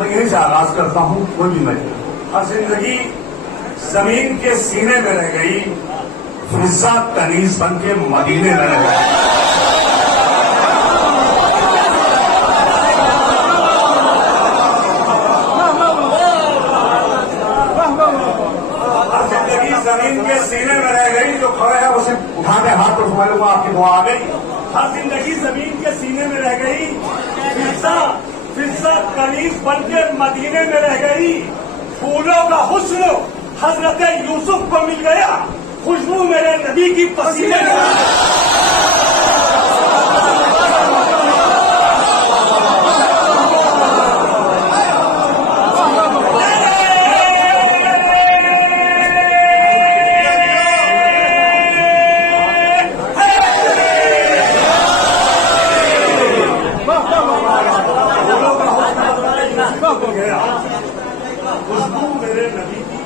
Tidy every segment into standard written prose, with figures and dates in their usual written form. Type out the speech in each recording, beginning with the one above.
मैं यही से आगाज करता हूं। कोई भी मैं हर जिंदगी जमीन के सीने में रह गई, फिजा कनीज बन के मदीने में रह गई। हर जिंदगी जमीन के सीने में रह गई, जो खड़े है उसे उठा के हाथ तो समझ आपकी दुआ आ गई। हर जिंदगी जमीन के सीने में रह गई, फिजा कनीज बन के मदीने में रह गई। फूलों का हुस्न हजरत यूसुफ को मिल गया, खुशबू मेरे नबी की पसीने में। खुशबू मेरे नबी की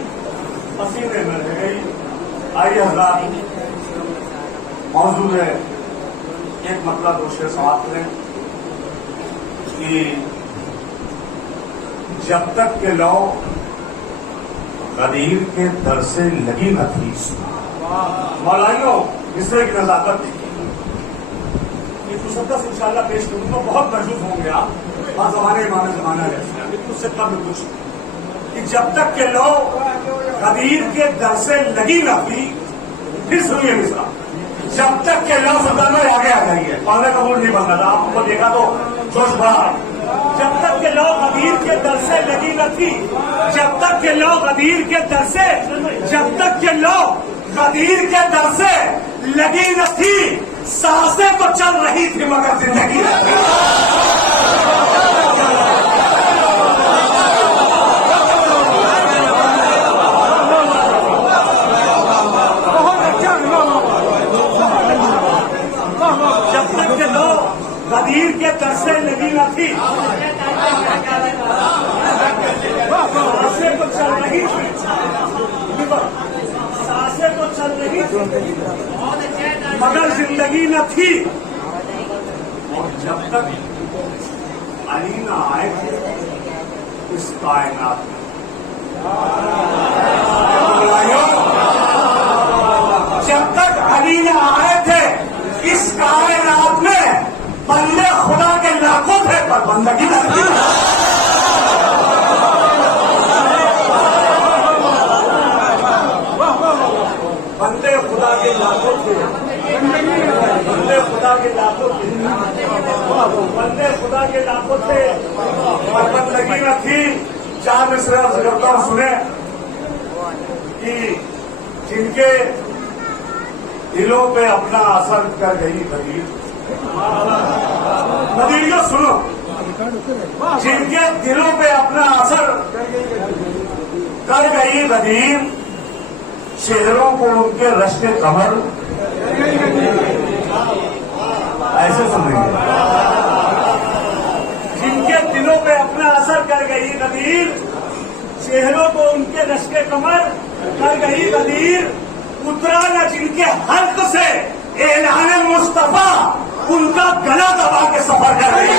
पसीने में रह गई। आइए हज़रात, मौजूद है एक मतलब दूसरे समाप्त करें कि जब तक के लौ गदीर के दर से लगी न थी। मौलाइयों, मिसरे की नजाकत देखिए। ये मुसद्दस इंशाअल्लाह पेश करूंगा, बहुत महसूस होंगे आप। जमाने जमाना है, उससे कम कुछ कि जब तक के लोग गदीर के दर से लगी न थी। फिर सुनिए मिसरा, जब तक के लोग सुल्तान में आगे आ जाइए, पढ़ने का मूड नहीं बनना था, आपको देखा तो जोश बढ़ा। जब तक के लोग गदीर के दर से लगी न थी, जब तक के लोग गदीर के दर से, जब तक के लोग गदीर के दर से लगी न थी, सांसें तो चल रही थी मगर जिंदगी न थी। गदीर के दर से लगी न थी, सांसें तो चल रही थी, सांसें तो चल रही थी मगर जिंदगी न थी। और जब तक अली न आए थे इस कायनात में, जब तक अली न आए थे इस कायनात में, बंदे खुदा के लाखों थे पर बंदगी न थी। बंदे खुदा के लाखों थे, बंदे खुदा के लाखों थे, बंदे खुदा के लाखों थे पर बंदगी न थी। चार मिसरे अर्ज करता हूं, सुने कि जिनके दिलों पे अपना असर कर गई गदीर, नदीरियों सुनो, जिनके दिलों पे अपना असर कर गई गदीर, चेहरों को उनके रश्के कमर ऐसे सुनेंगे। जिनके दिलों पे अपना असर कर गई गदीर, चेहरों को उनके रश्के कमर कर गई गदीर, उतरा न जिनके हल्क से एलान मुस्तफा, उनका गला दबा के सफर कर रही है।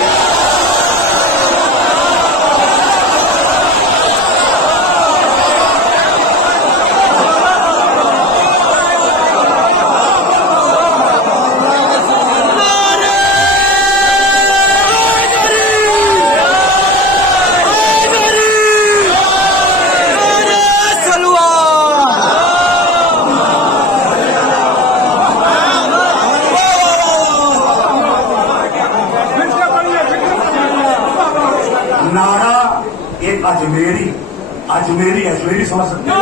नारा एक अजमेरी समझ सकते हैं।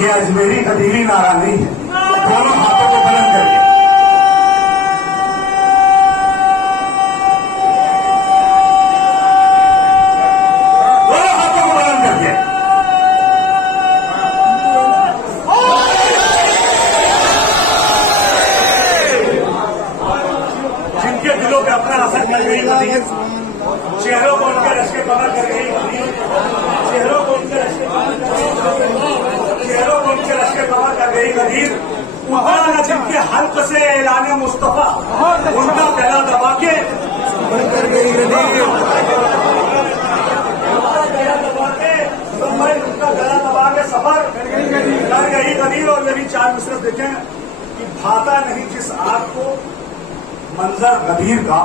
ये अजमेरी कदीरी नारा नहीं है। दोनों हाथों को बुलंद करके चेहरों को उनके रश्के कमर कर गई, चेहरों को उनके रश्के कमर कर गई गदीर, उन्होंने जिनके हल्क से ऐलान मुस्तफा उनका गला दबा के उनका गला दबा के सफर कर गई गरीब। और मेरी चार मिसरे देखें कि भाता नहीं जिस आग को मंजर गदीर का,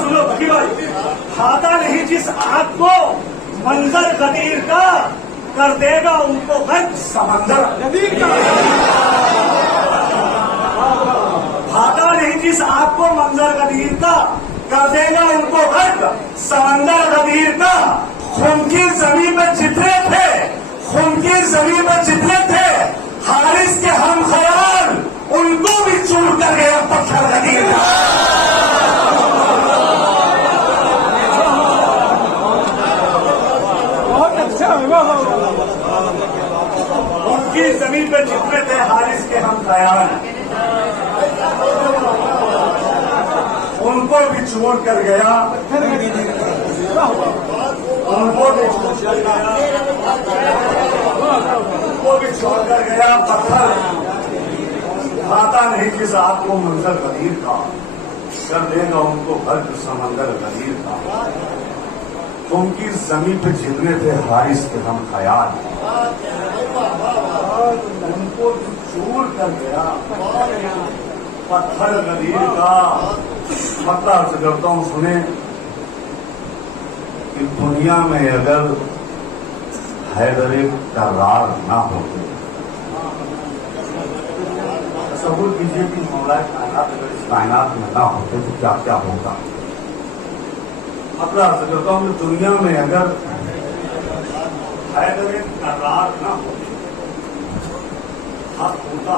सुनो भकी भाई, भाता नहीं जिस आग को मंजर गदीर का, कर देगा उनको गर्क समंदर गदीर का। भाता नहीं जिस आग को मंजर गदीर का, कर देगा उनको गर्क समंदर गदीर का। खून की जमीन में जितने थे, खून की जमीन में जितने थे हारिस के हम खयाल, उनको भी चूर कर गया पत्थर गदीर का। बहुत अच्छा है। उनकी जमीन पे जितने थे हारिस के हम खयाल, उनको भी चूर कर गया, उनको भी चूर कर गया, उनको भी छोड़ कर गया पत्थर। खाता नहीं जिस आग को मंजर गदीर का, कर देगा उनको गर्क समंदर गदीर का। उनकी जमीन पे जितने थे हारिस के हम खयाल, उनको भी चूर कर गया पत्थर गदीर का। मतलब अर्ज करता हूं, सुने कि दुनिया में अगर हैदर कर्रार ना होते, तसव्वुर कीजिए कि मौला कायनात अगर इस कायनात में ना होते तो क्या क्या होगा। मतलब अर्ज करता हूं कि दुनिया में अगर हैदर कर्रार ना होते, हक होता,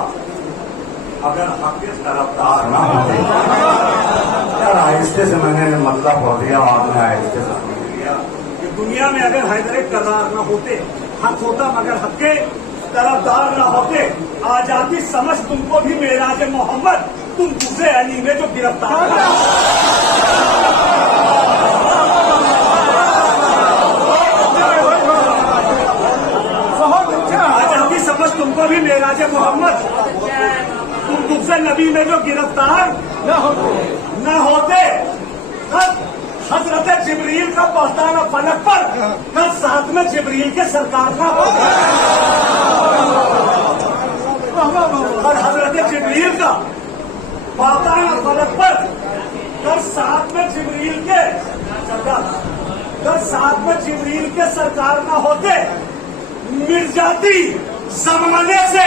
अगर हक के तरफदार ना होते। यार आहिस्ते से मैंने मतलब पढ़ दिया, आपने आहिस्ते से समझ लिया कि दुनिया में अगर हैदर कर्रार ना होते, हक होता मगर हक के तरफदार ना होते। आ जाती समझ तुमको भी मेराज मोहम्मद, तुम दूसरे अली में जो गिरफ्तार। आ जाती समझ तुमको भी मेराज मोहम्मद, तुम दूसरे नबी में जो गिरफ्तार न होते। हजरत जिब्रील का पहुंचाना फलक पर, कल साथ में जिब्रील के सरकार का होता। और हजरत जिब्रील का पहुंचाना फलक पर, कल साथ में जिब्रील के सरकार, कल साथ में जिब्रील के सरकार न होते। मिट जाती जमाने से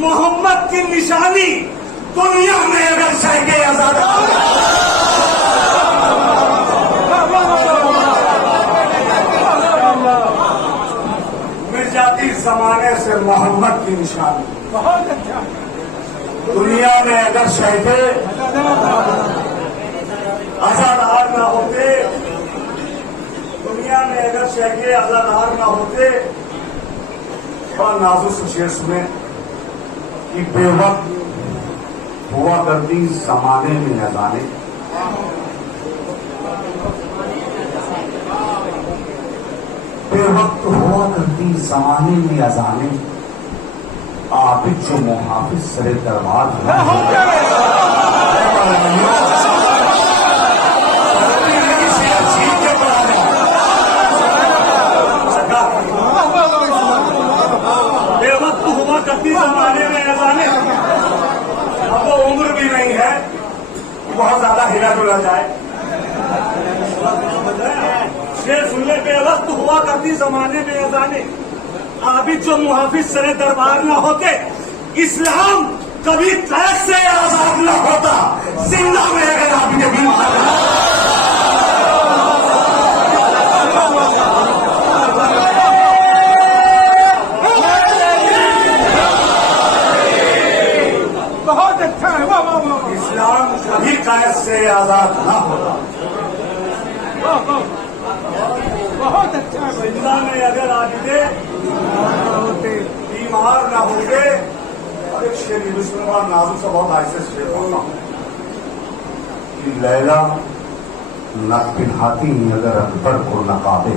मोहम्मद की निशानी, दुनिया में अगर सैके आजाद मिट जाती जमाने से मोहम्मद की निशानी। बहुत अच्छा। दुनिया में अगर सैके आजादार ना होते, दुनिया में अगर सैके आजादार ना होते। और नाजुक से शेर सुने कि बेवक्त हुआ करती जमाने में अजाने, बेवक्त हुआ करती जमाने में अजाने, आबिद जो मुहाफिज सरे दरबार बेवक्त हुआ करती जमाने में अजाने। अब वो उम्र भी नहीं है, बहुत ज्यादा हिला डुला जाए। शेर सुन ले, बेवक्त हुआ करती जमाने में अजाने, आबिद जो मुहाफिज सरे दरबार न होते। इस्लाम कभी कैद से आजाद न होता, जिंदा में अगर आपने बीमार बहुत अच्छा है। वाह वाह वाह। इस्लाम कभी कैद से आजाद न होता, बहुत अच्छा है। जिंदा में अगर आबिदे बीमार न होते। और एक शेर ये सुनवा, नाजुक से बहुत आहिस्ते से शेर पढ़ता हूं कि लैला न पिन्हाती अगर अकबर को नकाबे,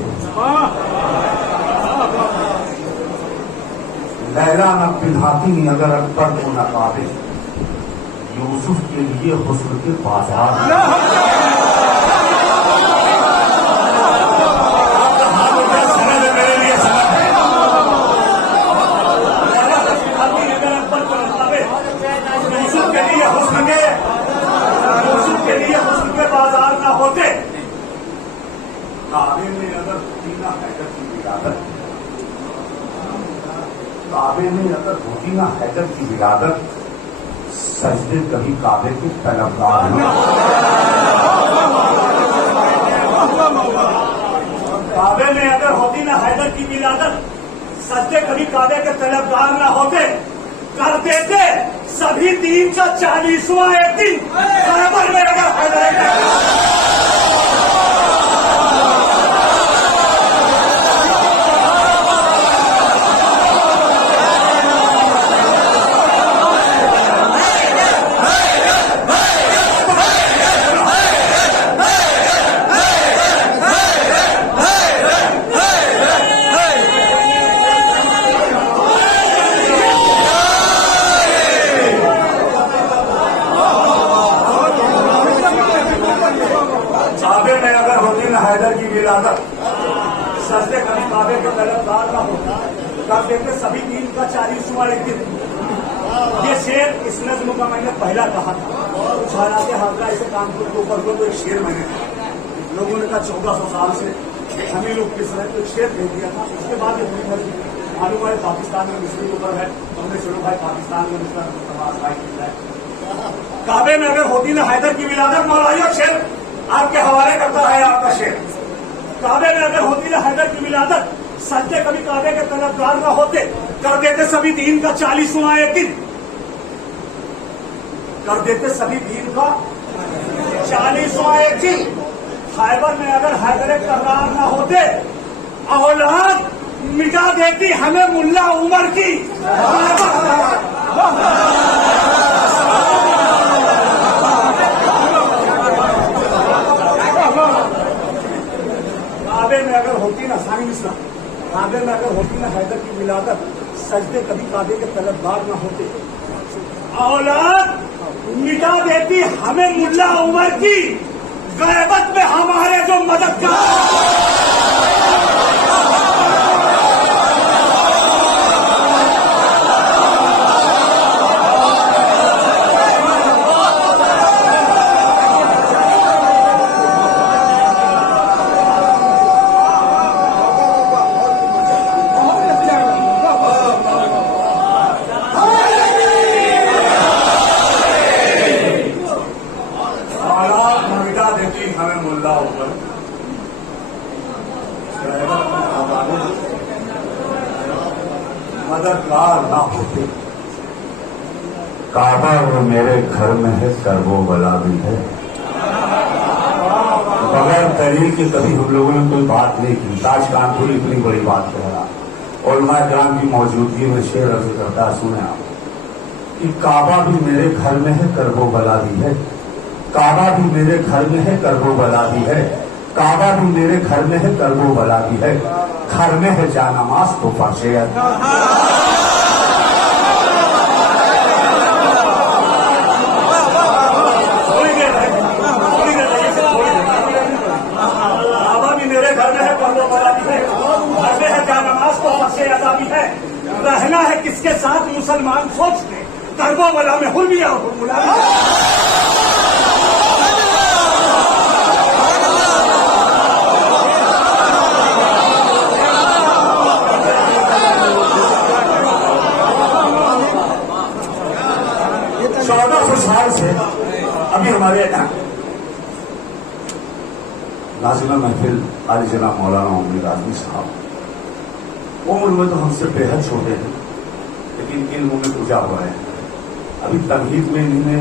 लैला न पिन्हाती अगर अकबर को नकाबे, यूसुफ के लिए हुस्न के बाजार। बाजार ना होते, काबे में अगर होती ना हैदर की विरादत, काबे में अगर होती ना हैदर की विरादत, सजदे कभी काबे के तलबगार न। काबे में अगर होती ना हैदर की विरादत, सजदे कभी काबे के तलबगार ना होते, कर देते सभी दीन का 40वां एक दिन खैबर में अगर हैदर। हैदर की विलादत, सजदे कभी काबे के तलबगार ना हो, कर देते सभी दीन का 40वां एक दिन। ये शेर इस नज्म का मैंने पहला कहा था, छाराते हाजरा इसे कानपुर के ऊपर को एक शेर मैंने कहा, लोगों ने कहा 1400 साल से हमें लोग किस तरह तो एक शेर भेज दिया था। उसके बाद ये मालूम है पाकिस्तान में मिस्री के ऊपर है, हमने शुरू भाई पाकिस्तान में मिस्र काबे में अगर होती ना हैदर की विलादत, मौलाना शेर आपके हवाले करता है आपका शेर। काबे में अगर होती ना हैदर की विलादत, सजदे कभी काबे के तलबगार ना होते, कर देते सभी दीन का 40वां एक दिन, कर देते सभी दीन का 40वां एक दिन। खैबर में अगर हैदर करार ना होते, औलाद मिटा देती हमें मुल्ला उमर की। काबे में अगर होती ना साइंस ना, काबे में अगर होती ना हैदर की विलादत, सजदे कभी काबे के तलबगार ना होते, औलाद मिटा देती हमें मुल्ला उमर की, गैबत में हमारे जो मददगार। हमें मुल्ला ऊपर मददगार ना होते, काबा वो मेरे घर में है, करबो बला भी है। बगैर दलील के कभी हम लोगों ने कोई बात नहीं की। ताज कानपुरी इतनी बड़ी बात कह रहा, उलमा किराम की मौजूदगी में शेर अर्ज करता, सुने आप कि काबा भी मेरे घर में है, करबो बला भी है। काबा भी मेरे घर में है, करबो बला भी है। काबा भी मेरे घर में है, करबो बला भी है। घर में है जानामाज तो फर्शे अदा भी है। रहना है किसके साथ मुसलमान सोच ले, करबो बला में हुल भी और मुला साल से अभी हमारे नाज़िमा महफिल आली जनाब मौलाना उमर आजमी साहब, उम्र में तो हमसे बेहद छोटे हैं, लेकिन इल्म में पूजा हुआ है। अभी तमहीद में इन्होंने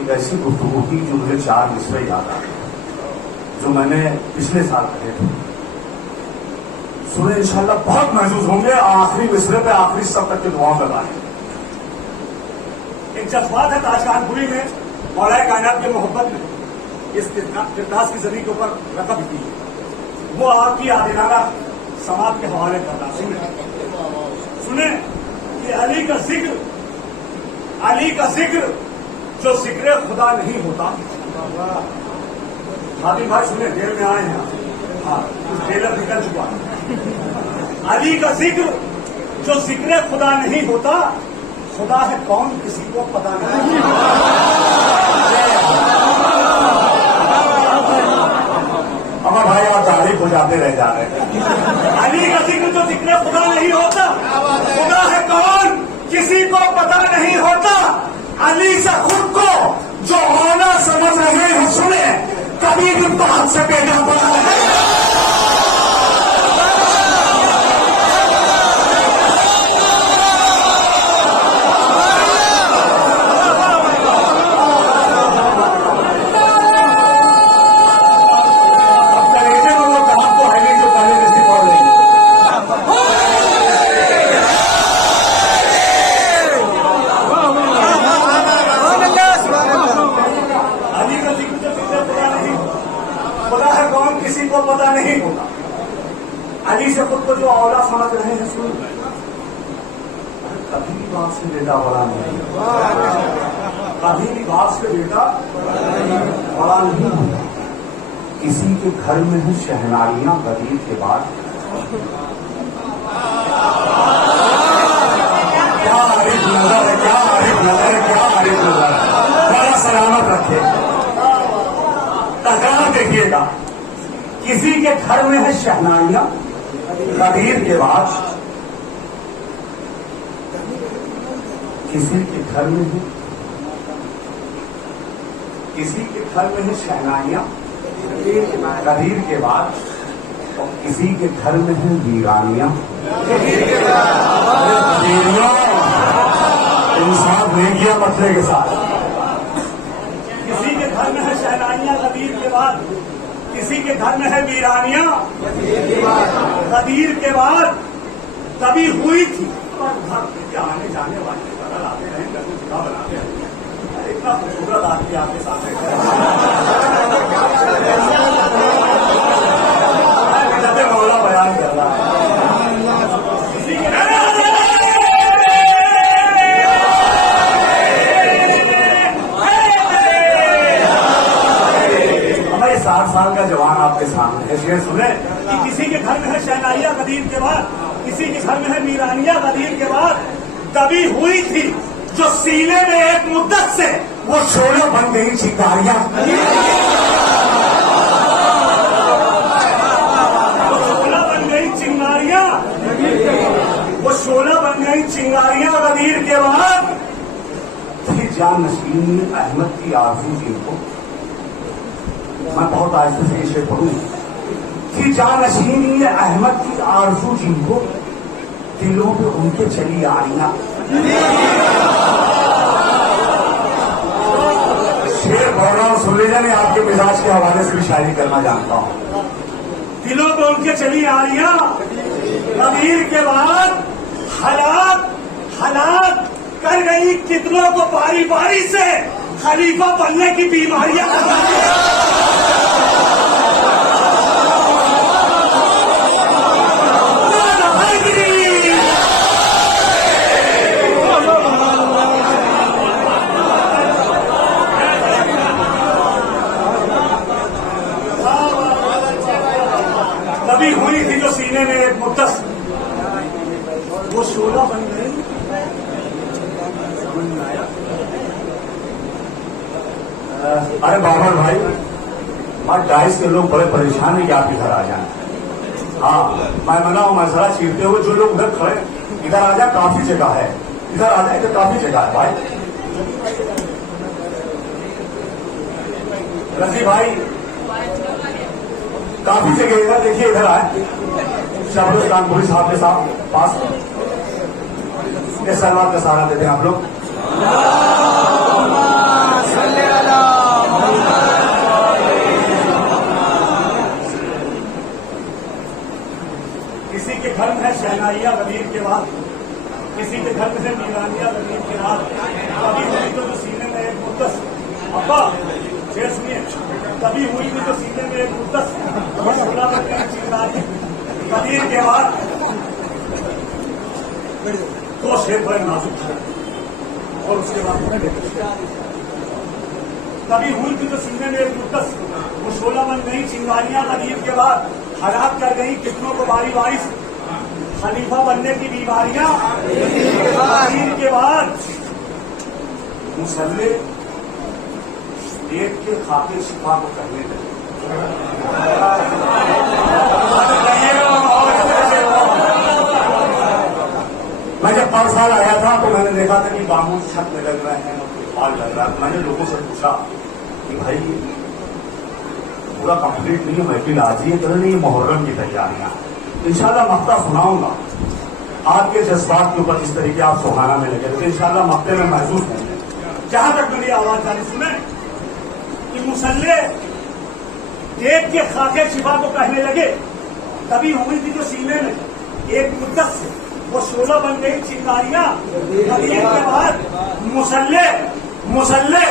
एक ऐसी गुफ्तगू की जो मुझे 4 मिसरे याद आ गए, जो मैंने पिछले साल कहे थे। सुने इंशाल्लाह बहुत महसूस होंगे। आखिरी मिसरे पे आखिरी सब तक के दुआ में लगाए। एक जज्बात है ताज कानपुरी में, मौलाए कायनात की मोहब्बत में इस किरदास की जमीन के ऊपर रकब की है, वो आपकी आदिनाना समाज के हवाले करना। सुने कि अली का जिक्र जो जिक्र खुदा नहीं होता। हादी भाई सुने, देर में आए हैं। हाँ, कुछ ट्रेलर निकल चुका है। अली का जिक्र जो जिक्र खुदा नहीं होता, खुदा है कौन किसी को पता नहीं। अमर भाई आप तारीफ हो जाते रह जा रहे हैं। अली का जिक्र जो जिक्र खुदा नहीं होता, खुदा है कौन किसी को पता नहीं होता। अली से खुद को जो मौला समझ रहे हैं, सुने, कभी भी तो हाथ से बेटा बना है। किसी को पता नहीं होगा। अली से खुद को जो औला समझ रहे हैं, सुन, कभी भी बाप से बेटा बड़ा नहीं, कभी भी बाप से बेटा बड़ा नहीं होगा। किसी के घर में है शहनाइयां गरीब के बाद। क्या आरिफ नजर है, क्या आरिफ नजर है, क्या आरिफ नजर है। बड़ा सलामत रखे। तकरार देखिएगा, किसी के घर में है शहनाइयां गरीब के बाद। किसी के घर में है, किसी के घर में है शहनाइयां गरीब के बाद, और किसी के घर में है वीरानियां। इंसाफ नहीं किया मसले के साथ। किसी के घर में है शहनाइयां गरीब के बाद, किसी के घर में है वीरानियां गदीर के बाद। तभी हुई थी, और घर के आने जाने वाले बदल आते रहे, जगह बनाते रहे। इतना खूबसूरत आदमी आपके सामने मौला बयान कर रहा है। किसी के हमारे 60 साल का जवान आपके सामने है। शेर सुने कि किसी के घर में है शहनाइयां गदीर के बाद, किसी के घर में है मीरानिया गदीर के बाद। तभी हुई थी जो सीने में एक मुद्दत से वो शोला बन गई चिंगारियां। वो शोला बन गई चिंगारियां, वो शोला बन गई चिंगारियां गदीर के बाद। थी जान नशीन अहमद की आरज़ू जिनको, मैं बहुत आहिस्ते से इसे पढ़ूं। थी जान नशीन अहमद की आरज़ू जिनको, दिलों पे उनके चली आरियां। शेर पढ़ रहा हूं, सुन लीजिए, मैं आपके मिजाज के हवाले से भी शायरी करना जानता हूं। दिलों पे उनके चली आरियां कबीर के बाद। हालात कर गई कितनों को बारी बारी से खलीफा बनने की बीमारियां। तभी हुई थी जो सीने में एक मुद्दत, वो शोला बन गई। अरे बाबर भाई, और डाइस के लोग बड़े परेशान हैं कि आप इधर आ जाए। हाँ, मैं मना हूं मसला छीनते हुए। जो लोग उधर खड़े, इधर आ जाए, काफी जगह है। इधर आ जाए, इधर काफी जगह है भाई। रजी भाई, काफी जगह इधर देखिए, इधर आए। शाहरुख कानपुरी साहब के साथ पास ये सलवार का सहारा देते हैं आप लोग। किसी के घर में है शहनाइयां गदीर के बाद, किसी के घर में है मीरानिया गदीर के बाद। तभी हुई तो जो सीने में एक मुद्दत, अब्बा शेर सुनिए, तभी हुई थी जो सीने में एक मुद्दत, गदीर के बाद। दो शेर बड़े नाजुक थे और उसके बाद तभी हुई थी तो सीने में एक मुद्दत वो 16 बन गई चिंगारियां गरीब के बाद हलाक कर गई कितनों को बारी बारी से खलीफा बनने की बीमारियां गरीब के बाद मुसल्ले पेट के खाके शिफा को करने लगे। मैं जब 5 साल आया था तो मैंने देखा था कि बामून छत में लग रहे हैं और फुटबॉल लग रहा है। मैंने लोगों से पूछा कि भाई पूरा कंप्लीट नहीं महफिल आज ही तो नहीं मुहर्रम की तैयारियां इंशाल्लाह मफ्ता सुनाऊंगा आपके जज्बात के ऊपर इस तरीके आप सुहाना में लगे तो इंशाल्लाह मफ्ते में महसूस होंगे। जहां तक मेरी आवाज जानी सुने कि मुसल्ले देख के खाके शिफा को कहने लगे तभी हुई थी जो सीने में एक मुद्दत से वो 16 बन गई चिंगारियां के बाद मुसल्ले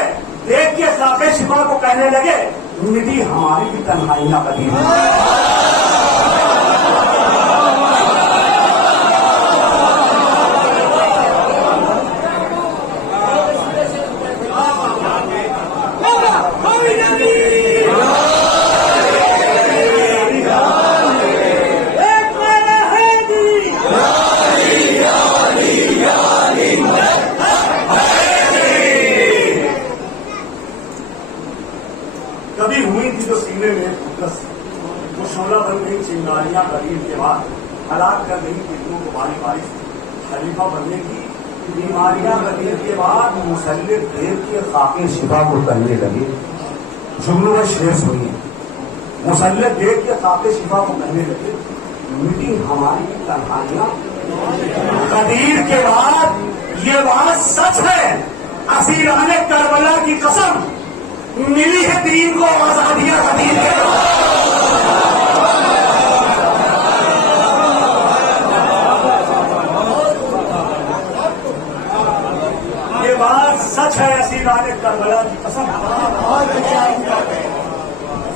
देख के खाके शिफा को कहने लगे मिटी हमारी भी तन्हाइयां कदीम। कभी हुई थी जो सीने में वो 16 बन गई चिंगारियां गरीब के बाद हलाक कर गई कितनों को बारी बारी से खलीफा बनने की बीमारियां गरीब के बाद मुसल्ले देव के खाके शिफा को कहने लगे। जुमलों में शेर सुनिए मुसल्ले देव के खाके शिफा को कहने लगे मिटी हमारी तन्हाइयां कदीर के बाद ये बात सच है असीरान करबला की कसम मिली है दीन को आजादियां कदीर के बाद। ये बात सच है असीरान करबला की कसम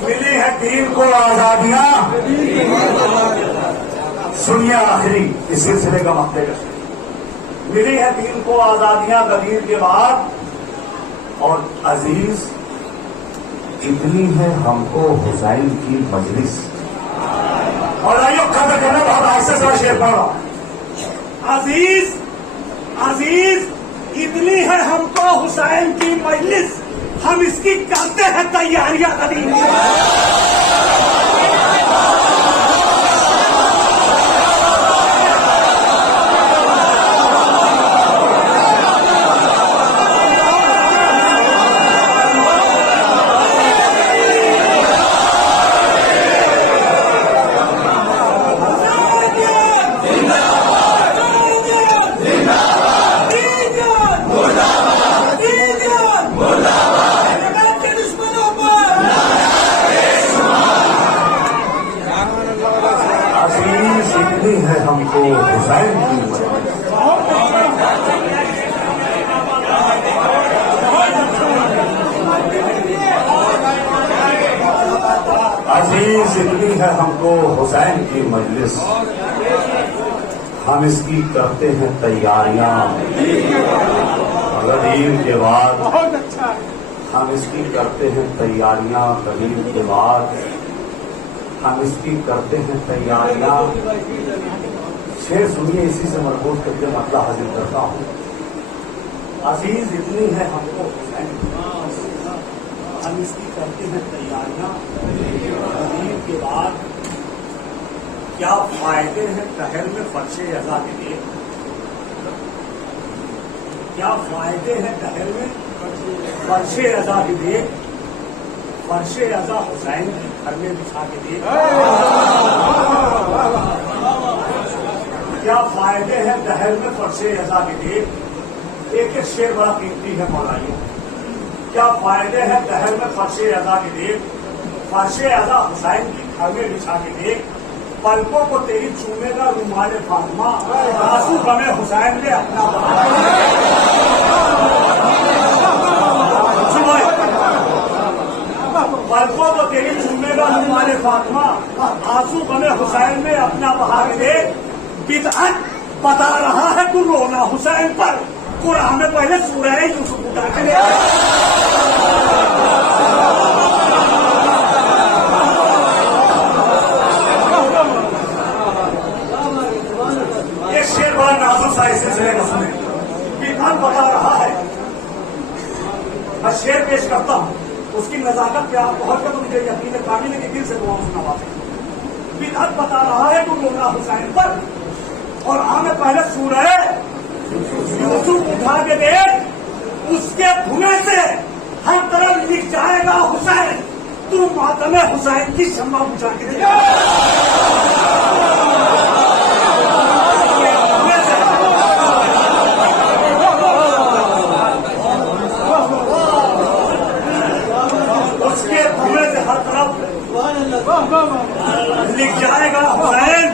मिली है दीन को आजादियां। सुनिए आखिरी इस सिलसिले का मकसद मिली है दीन को आजादियां गदीर के बाद और अजीज इतनी है हमको हुसैन की मजलिस। और आइयो कदर करना बहुत आहिस्ते से शेर पढ़ रहा हूं। अजीज इतनी है हमको हुसैन की मजलिस हम इसकी करते हैं तैयारियां कदीम। इतनी है हमको हुसैन की अजीज इतनी है हमको हुसैन की मजलिस हम इसकी करते हैं तैयारियां गरीब के बाद हम इसकी करते हैं तैयारियां गरीब के बाद हम इसकी करते हैं तैयारियां। शेर सुनिए इसी से मरबूत करके मतलब हाजिर करता हूं। अजीज इतनी है हमको हम इसकी करते हैं तैयारियां गरीब के बाद क्या फायदे हैं तहर में फर्शे अज़ा के लिए क्या फायदे हैं तहर में फर्शे अज़ा के लिए फर्शे अज़ा हुसैन की घर में बिछा के दे। क्या फायदे हैं दहर में फर्शे अज़ा के दे। एक एक शेर बड़ा कीमती है मौलाइयों। क्या फायदे हैं दहर में फर्शे अज़ा के दे फर्शे अज़ा हुसैन की घर में बिछा के दे पलकों को तेरी चूमेगा रुमाल फातिमा आंसू गमे हुसैन में अपना पलकों को तेरी चूमेगा रुमाल फातिमा आंसू गमे हुसैन में अपना बहा के दे। बता रहा है तू रोना हुसैन पर, कुरान में पहले सूरह यूसुफ उठा के ले आया। ये शेर बड़ा नाजुक सा इस सिलसिले में सुने। विधान बता रहा है, मैं शेर पेश करता हूं, उसकी नजाकत पे आप बहुत तो मुझे यकीन है कामिल के दिल से दुआ सुना पाते। विधान बता रहा है तू रोना हुसैन पर, और हमें पहले सूरह यूसुफ उठा के दे, उसके धुएं से हर तरफ लिख जाएगा हुसैन, तू मातम हुसैन की शम्मा बुझा के दे। उसके धुएं से हर तरफ लिख जाएगा हुसैन,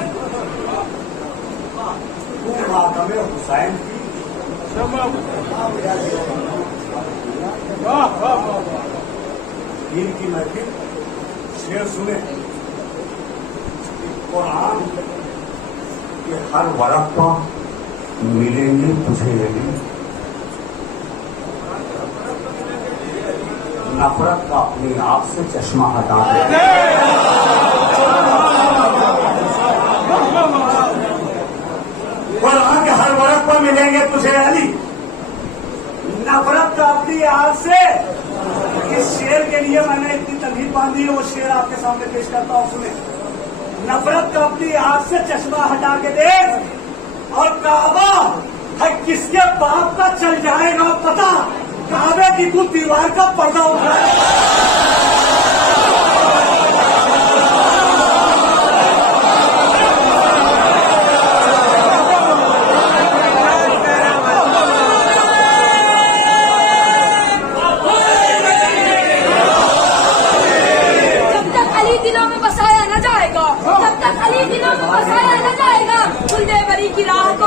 तू मातम हुसैन की। दीन की महफिल शेर सुने। कुरान के हर वर्क पर मिलेंगे तुझे यदि नफरत का अपनी आप से चश्मा हटा दे। कुरान के हर वर्क पर मिलेंगे तुझे अली नफरत का अपनी आग से। इस शेर के लिए मैंने इतनी तकलीफ बांधी है, वो शेर आपके सामने पेश करता हूं, सुने। नफरत का अपनी आग से चश्मा हटा के देख, और काबा है किसके बाप का चल जाएगा पता, काबे की तू दीवार का पर्दा उठाए। दिलों में बसाया न जाएगा, खुलदेवरी की राह को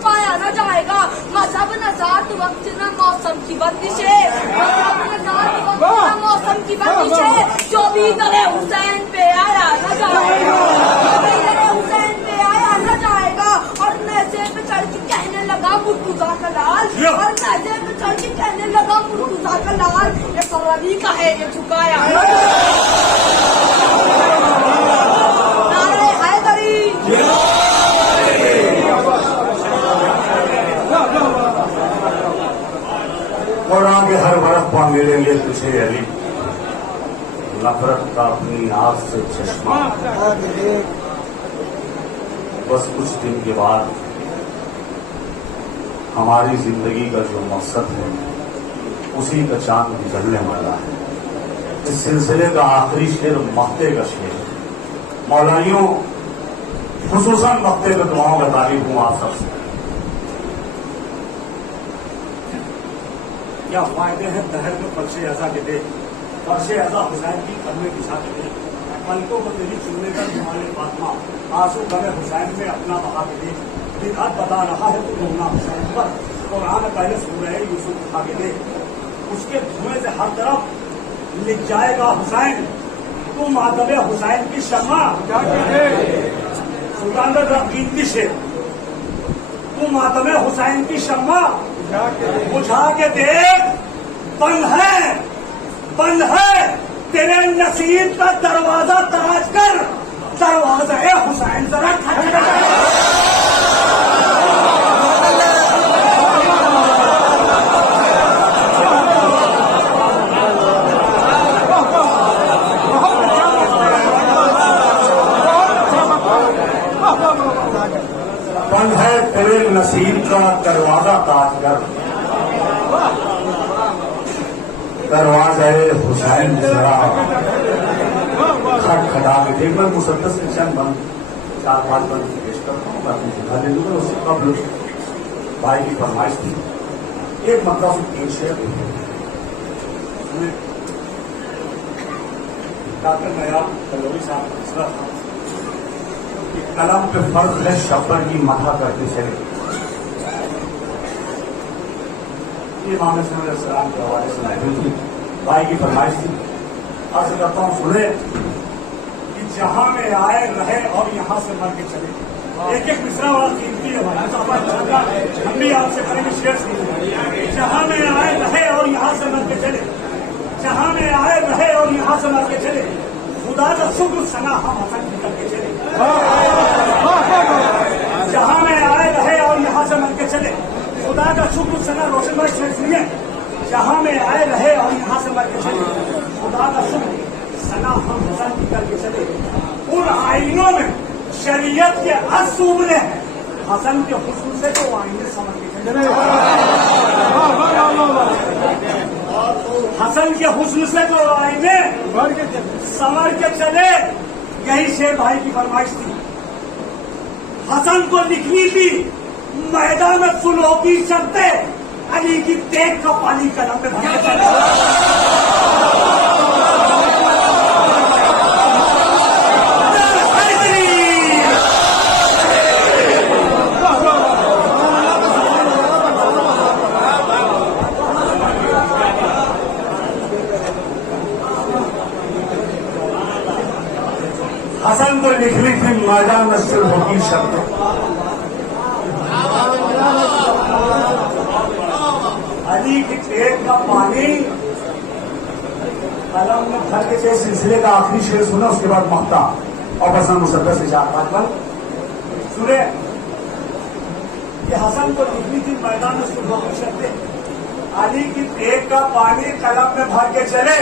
पाया न जाएगा। मजहब नजात वक्त न मौसम की बंदिश है, मजहब नजात वक्त न मौसम की बंदिश है। जो भी दरे हुसैन पे आया न जाएगा, जो भी दरे हुसैन पे आया न जाएगा। और मैसे पे चढ़ के कहने लगा मुर्तुजा का लाल, और मैसे पे चढ़ के कहने लगा मुर्तुजा का लाल, ये सरवी का है ये झुकाया। कुरान के हर वर्क पर मिलेंगे तुझे अली नफरत का अपनी आग से चश्मा। बस कुछ दिन के बाद हमारी जिंदगी का जो मकसद है उसी का चांद निकलने वाला है। इस सिलसिले का आखिरी शेर मक्ते का शेर है। मौलानियों खुसूसन मक्ते पे दुआओं का तारीफ हूं आप सबसे। क्या फायदे हैं दहर में फर्शे अजा के दे, फर्शे अजा हुसैन की कदमें बिछा के दे, पलकों को तेरी चुनने का तुम्हारे फातिमा, आंसू गमे हुसैन में अपना बहा के दे। बिदात बता रहा है तू रोना हुसैन पर, कुरान में पहले सूरह यूसुफ उठा के दे, उसके धुएं से हर तरफ लिख जाएगा हुसैन, तू मातम हुसैन की शम्मा। सुल्तान कीमती शेर, तू मातम हुसैन की शम्मा बुझा के देख, बंद है तेरे नसीब का दरवाजा तराज कर, दरवाजा हुसैन जरा बंद है तेरे नसीब का दरवाजा ताज कर, दरवाजा हुसैन जरा खटखटा के देख। मैं मुसद्दस से चंद बंद 4-5 बंद पेश करता हूँ, बाकी जितना ले लूंगा। उससे कबल भाई की फरमाइश थी, एक मक्का से 3 शेर डॉक्टर नयाब कलोरी साहब का दूसरा था, कलम पे फर्ज है शब्बर की मथा करते चले। ये मामले से मेरे सलाम के हवाले से महफिल थी, भाई की फरमाइश थी। अर्ज करता हूं सुने कि जहां में आए रहे और यहां से मर के चले। एक एक मिसरा वाला कीमती है भाई, हम भी आपसे करेंगे शेयर कीजिए। जहां में आए रहे और यहां से मर के चले, जहां में आए रहे और यहां से मर के चले, खुदा का शुक्र सना हम हसन निकल के चले। जहां में आए रहे और यहां से मर के चले, खुदा का शुक्र सना रोशन भाई शेर सुनिए। जहां में आए रहे और यहां से मर के चले, खुदा का शुक्र सना हम हसन निकल के चले। उन आईनों में शरीयत के असूबले हैं, हसन के हुस्न से तो आईने समझ के चले। हसन के हुस्न से तो आईने समझ के चले। यही शेर भाई की फरमाइश थी। हसन को लिखनी थी मैदान में फुलों की शर्तें, अली की तेग का पानी कलम में भर के चले। हसन को लिखनी थी मैदान में फुलों की शर्तें, अली की तेग का पानी कलम में भर के चले। सिलसिले का आखिरी शेर सुना, उसके बाद मक्ता और बसन मुसद्दस से 4-5 बार सुने। ये हसन को लिखनी थी मैदान में फुलों की शर्तें, अली की तेग का पानी कलम में भर के चले।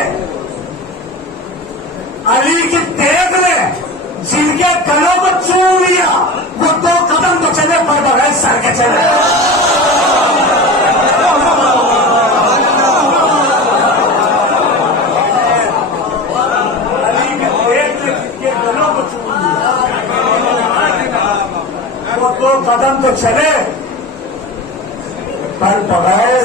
अली की तेग ने जिनके गलों को चूम लिया, वो 2 कदम तो चले पर बगैर सर के चले। अली के तेग ने जिनके गलों को चूम लिया, वो 2 कदम तो चले पर बगैर।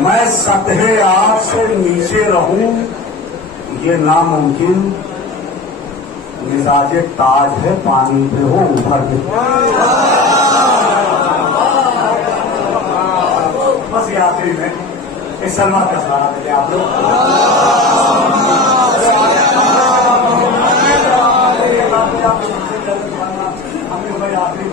मैं सतहे आप से नीचे रहूं ये नामुमकिन, मिजाजे ताज है पानी पे हो ऊपर के। बस ये आखिरी में इस सलमान का सहारा देंगे आप लोग। हमें भाई आखिरी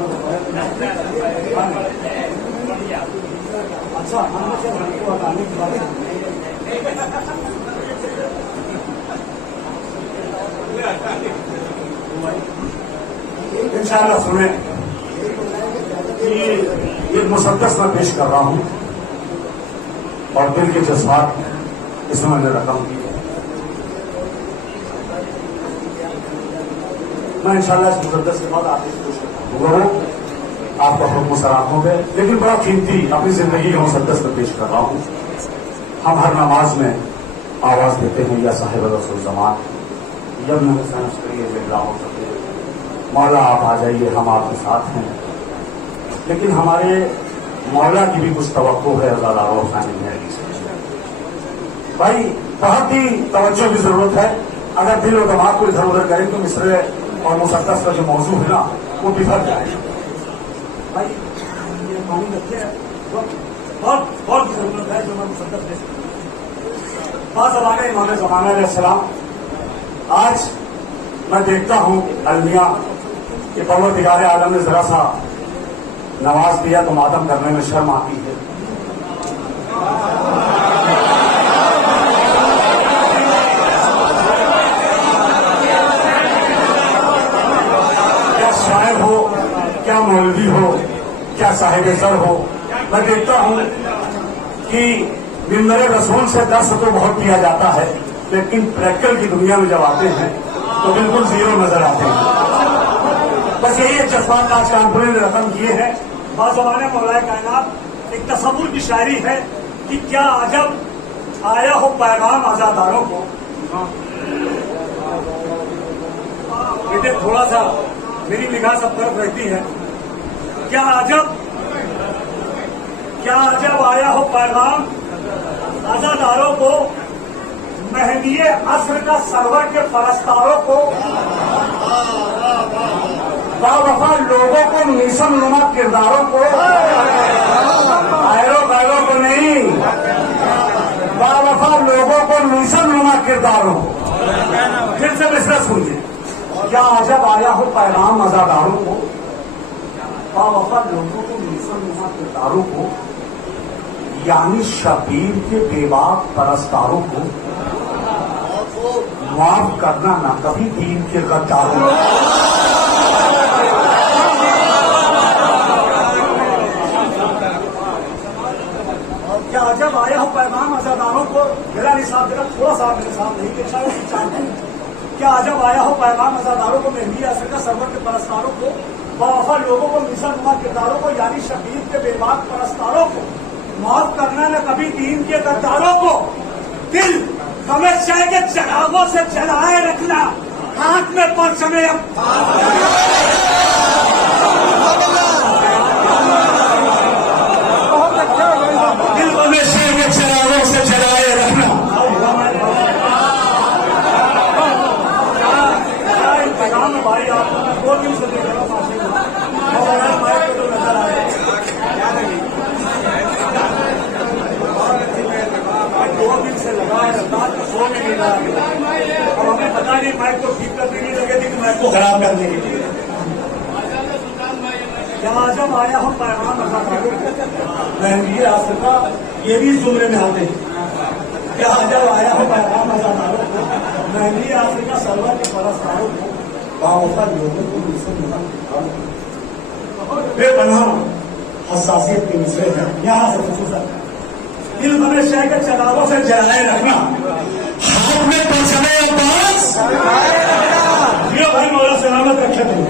अच्छा हमने से को हटाने की बात इंशाअल्लाह सुने कि ये मुसद्दस मैं पेश कर रहा हूं और दिल के जज्बात इसमें मैंने रकम की है। मैं इंशाअल्लाह इस मुसद्दस के बाद आपकी कोशिश करूंगा आपका हुक्म सराखों पे, लेकिन बड़ा कीमती अपनी जिंदगी का मुसद्दस में पेश कर रहा हूं। हम हर नमाज में आवाज देते हैं या साहिब रसूल ज़मान, जब मैं मौला आप आ जाइए, हम आपके साथ हैं। लेकिन हमारे मौला की भी कुछ तवक्को है, अज़ादारों शामिल है भाई। बहुत ही तवज्जो की जरूरत है। अगर दिल और दिमाग को इधर उधर करें तो मिसरे और मुसद्दस का जो मौजू है ना वो बिखर जाए भाई। ये पानी रखिए, बहुत बहुत जरूरत है जो मैं मुसद्दस दे बाज़माने इमाम ज़माना अलैहिस्सलाम। आज मैं देखता हूं अलमिया कि परवरदिगार आलम ने जरा सा नमाज दिया तो मातम करने में शर्म आती है। क्या शायर हो, क्या मौलवी हो, क्या साहिब सर हो, मैं देखता हूं कि मिंबर रसूल से दर्स तो बहुत किया जाता है, लेकिन प्रैक्टिकल की दुनिया में जब आते हैं तो बिल्कुल जीरो नजर आते हैं। बस यही एक जज्बात आज कानपुर ने रकम किए हैं। बाज़माने मौलाए कायनात एक तसव्वुर की शायरी है कि क्या अजब आया हो पैगाम आजादारों को। बेटे थोड़ा सा मेरी निगाह सब तरफ रहती है। क्या अजब आया हो पैगाम आजादारों को, मेहंदिए असर का सरवर के परस्तारों को, बावफा लोगों को, नीसम नुमा किरदारों को, आयरों बैरों को नहीं, बावफा लोगों को, नीसम नुमा किरदारों को। फिर से मिसरा सुनिए। क्या अजब आया हो पैगाम अजादारों को, बावफा लोगों को, मुसलमान किरदारों को, यानी शबीर के बेबाक परस्तारों को माफ करना ना कभी दीन के गद्दारों को। क्या अजब आया हो पैगाम अजादारों को, मेरा निशाब जरा थोड़ा सा मेरे साथ नहीं कि शायद चाहते हैं। क्या अजब आया हो पैगाम अजादारों को, मेहंदी असर का सरवर के परस्तारों को, बावफा लोगों को, मुसलमान किरदारों को, यानी शबीर के बेबाक परस्तारों को माफ करना न कभी दीन के गद्दारों को। दिल हमेशा के चरागों से जलाए रखना, हाथ में परचमे अब दिल हमेशा के चरागों से जलाए रखना। पैगाम है भाई, आपको मैं 2 दिन से दे रहा हूँ माइक तो नजर आ रहे 2 दिन से लगा है, रात को सो में नहीं रहा। अब हमें पता नहीं माइक को ठीक करने की लगे थी कि माइक को खराब करने के लिए। यहाँ जब आया हम पैगाम अजादारों को, महंगी आसका ये भी जुमरे में आते हैं। यहाँ जब आया हो पैगाम अजादारों को, महंगी आसका सरवर के परस्तारों को, बावफा लोगों को, मुसलमान बेपनाह हसासियत के मिसरे हैं। यहाँ से खुसूसन दिल हमेशा के चरागों से जलाए रखना, हाथ में परचमे अब्बास, ये भाई मौला सलामत रखे तुम।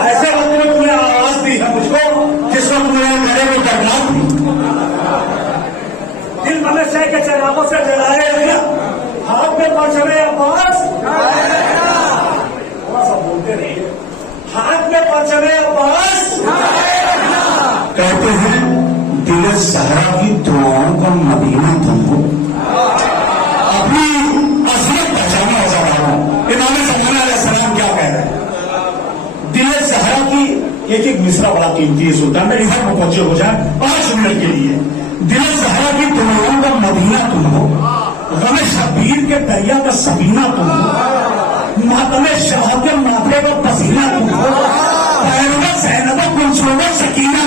ऐसे वक्त में तुमने आवाज दी है मुझको जिस वक्त मेरे गले में डरनाक थी। दिल हमेशा के चरागों से जलाए रखना, हाथ में परचमे अब्बास, थोड़ा सा बोलते रहिए, हाथ में परचमे अब्बास। कहते हैं दिल सहरा की दुआओं का मदीना तुम हो। अपनी असलियत पहचाना हो सकता है। इमाम ज़माना अलैहिस्सलाम क्या कह रहे हैं? दिल सहरा की एक मिसरा बड़ा कीमती है सुल्तान, मेरे घर में पहुंचे हो जाए 5 मिनट के लिए। दिल सहरा की दुआओं का मदीना तुम हो, गम शबीर के दरिया का सफीना तुम हो, मातम शाह के माथे का पसीना तुम हो, पैरवा ज़ैनब कुलसूम सकीना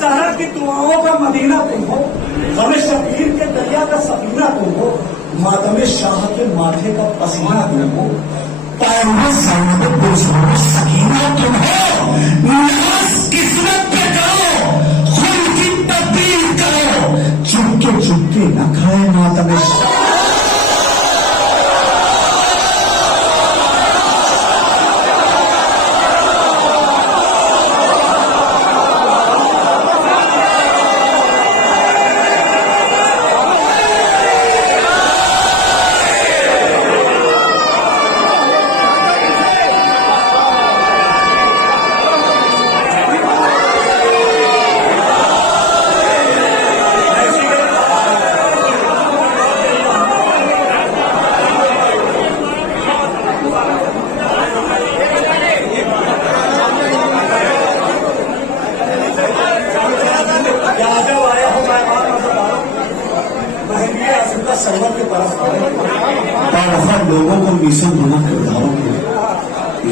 सहरा की दुआओं का मदीना तुम हो, गम शबीर के दरिया का सफीना तुम हो, मातम शाह के माथे का पसीना तुम हो, पैरवा ज़ैनब कुलसूम सकीना तुम हो। नाज़ किस्मत पे करो, खुद की तब्दील करो, चुपके चुपके न खाए मातम शाह। सरवर के परस्तारों लोगों को मिशन होना किरदारों को,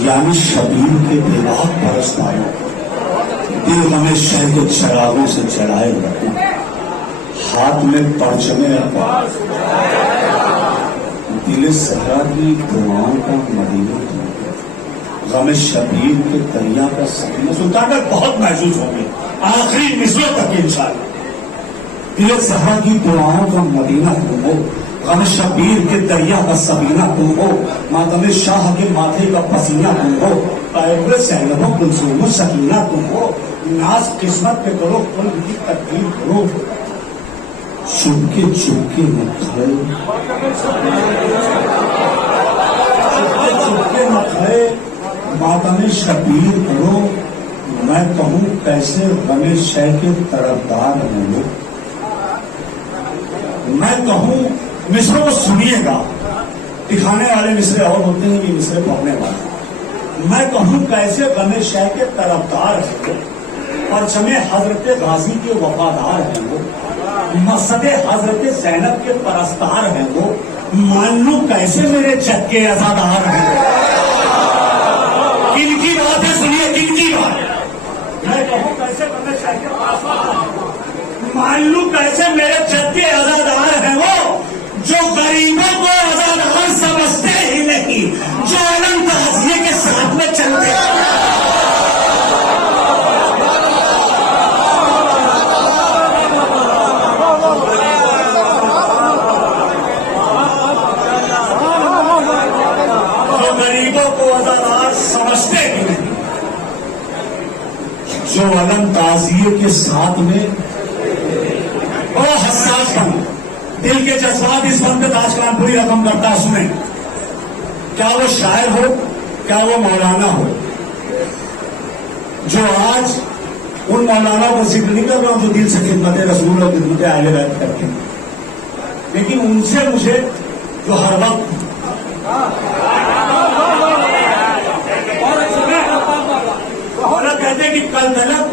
यानी शबीर के बेबाक परस्तारों को, दिल हमेशा के चरागों से जलाए रखो, हाथ में परचमे अब्बास, दिल सहरा की दुआओं का मदीना तुम, गम शबीर के दरिया का सफीना। सुल्तान में बहुत महसूस होंगे आखिरी मिसरों तक इंशाअल्लाह। दिल सहरा की दुआओं का मदीना तुम हो, गम शबीर के दरिया का सफीना तुम हो, मातम शाह के माथे का पसीना तुम हो, पैरवा ज़ैनब कुलसूम सकीना तुम हो। नाज़ किस्मत पे करो, खुद की तकदीर करो, चुपके चुपके मत खाए, चुपके मत खाए, मातम शबीर करो। मैं कहूँ कैसे गमे शह के तरफदार हैं लोग, मैं कहूँ मिसरों को सुनिएगा, दिखाने वाले मिसरे और होते हैं कि मिसरे पढ़ने वाले। मैं कहूँ कैसे गमे शह के तरफदार हैं वो, परचमे हजरत गाजी के वफादार हैं वो, मस्जिद हजरत ज़ैनब के परस्तार हैं वो, मान लो कैसे मेरे जग के अज़ादार हैं। किनकी बात है सुनिए, किनकी बात? मैं कहूँ कैसे करना चाहिए, मान लो कैसे मेरे जग के अज़ादार हैं वो, जो गरीबों को अज़ादार समझते ही नहीं, जो अलग ताज़िए के साथ में चलते हैं। समझते ही नहीं, जो अलम ताज़िए के साथ में बड़ा हसास बन, दिल के जज्बात इस बन पे ताजकान पूरी रकम करता है। सुने, क्या वो शायर हो, क्या वो मौलाना हो, जो आज उन मौलाना को जिक्र नहीं कर रहा हूं जो दिल से खिदमत रसूल और खिदमत अहले बैत करते हैं, लेकिन उनसे मुझे जो हर वक्त कहते कि कल तलक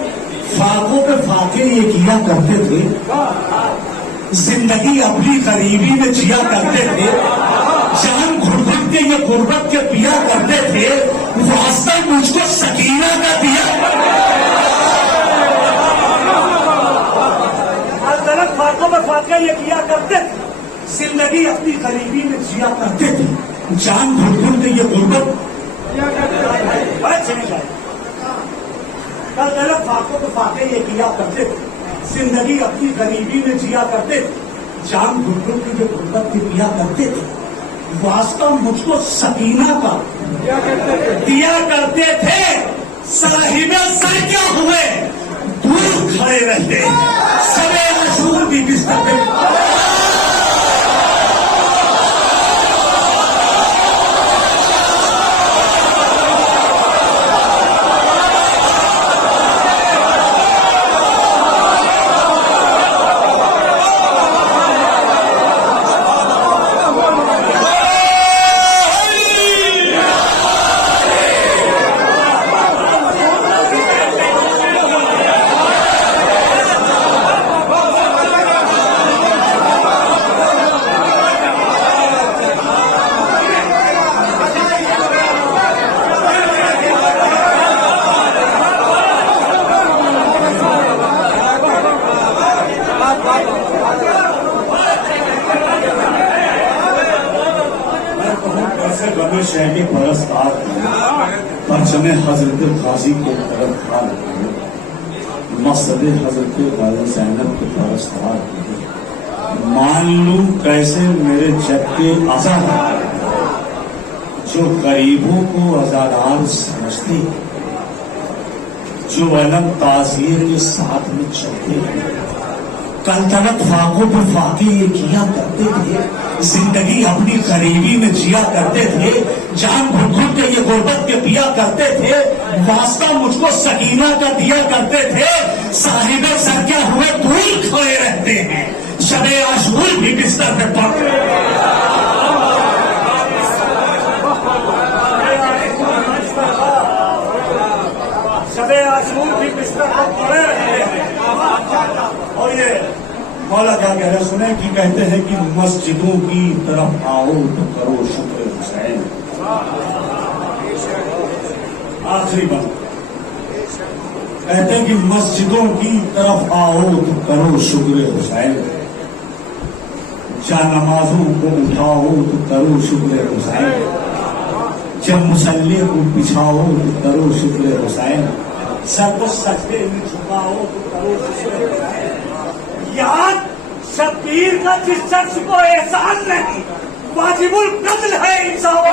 फाकों पे फाके ये किया करते थे, जिंदगी अपनी गरीबी में जिया करते थे, जान घुट के ये गुर्बत के पिया करते थे, वास्ता मुझको सकीना का दिया। कल तलक फाकों पे फाके ये किया करते थे, जिंदगी अपनी गरीबी में जिया करते थे, जान घुट के ये गुर्बत कल तलक फाकों को फाके ये किया करते थे, जिंदगी अपनी गरीबी में जिया करते थे, जान घुट की जो गुर्बत की पिया करते थे, वास्ता मुझको सकीना का दिया करते थे। साहिबे सर क्या हुए दूर खड़े रहते, सबे अशूर भी बिस्तर पे शहर के परस्तार परचमे हजरत गाजी के तरफ खाल, मस्जिद हजरत गाजी ज़ैनब के परस्तार, मान लूं कैसे मेरे जग के अज़ादार, जो गरीबों को अज़ादार समझते, जो अलग ताज़िए के साथ में चलते हैं, कल तलक फाकों पर फाके ये किया करते थे, जिंदगी अपनी गरीबी में जिया करते थे, जान घुट के ये गुर्बत के पिया करते थे, वास्ता मुझको सकीना का दिया करते थे। साहिबे सर क्या हुए दूर खड़े रहते हैं, शबे आशूर भी बिस्तर पे पड़ते शबे आशूर भी बिस्तर पर पड़े रहते हैं। और ये मौला क्या कह रहे सुने कि कहते हैं कि मस्जिदों की तरफ आओ तो करो शुक्र हुसैन। आखिरी बात कहते हैं कि मस्जिदों की तरफ आओ तो करो शुक्र हुसैन, जा नमाजों को उठाओ तो करो शुक्र हुसैन, जब मुसल्ले को बिछाओ तो करो शुक्र हुसैन, सर को सजदे में झुकाओ तो करो शुक्र हुसैन। याद शब्बीर का जिस शख्स को एहसान नहीं, वाजिबुल कत्ल है इंसान।